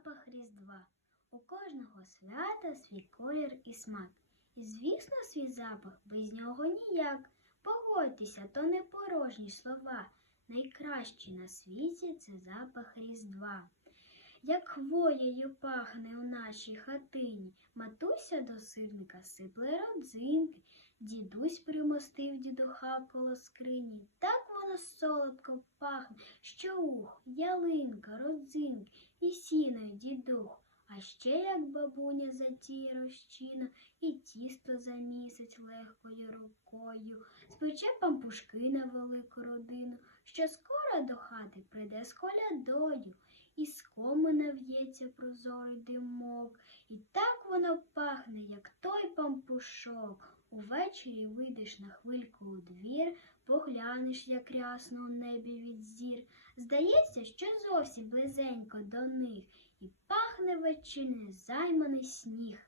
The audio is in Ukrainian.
запах Різдва. У кожного свята свій колір і смак. І, звісно, свій запах, без нього ніяк. Погодьтеся, то не порожні слова. Найкращий на світі це запах Різдва. Як хвоєю пахне у нашій хатині, матуся до сирника сипле родзинки, дідусь примостив дідуха коло скрині. Так воно солодко пахне, що ух, ялинка, родзинки і сіно й дідух. А ще як бабуня затіє розчину і тісто замісить легкою рукою, спече пампушки на велику родину, що скоро до хати прийде з колядою, і з комина в'ється прозорий димок, і так воно пахне, як той пампушок. Увечері вийдеш на хвильку у двір, поглянеш, як рясно у небі від зір. Здається, що зовсім близенько до них, і пахне вечір незайманий сніг.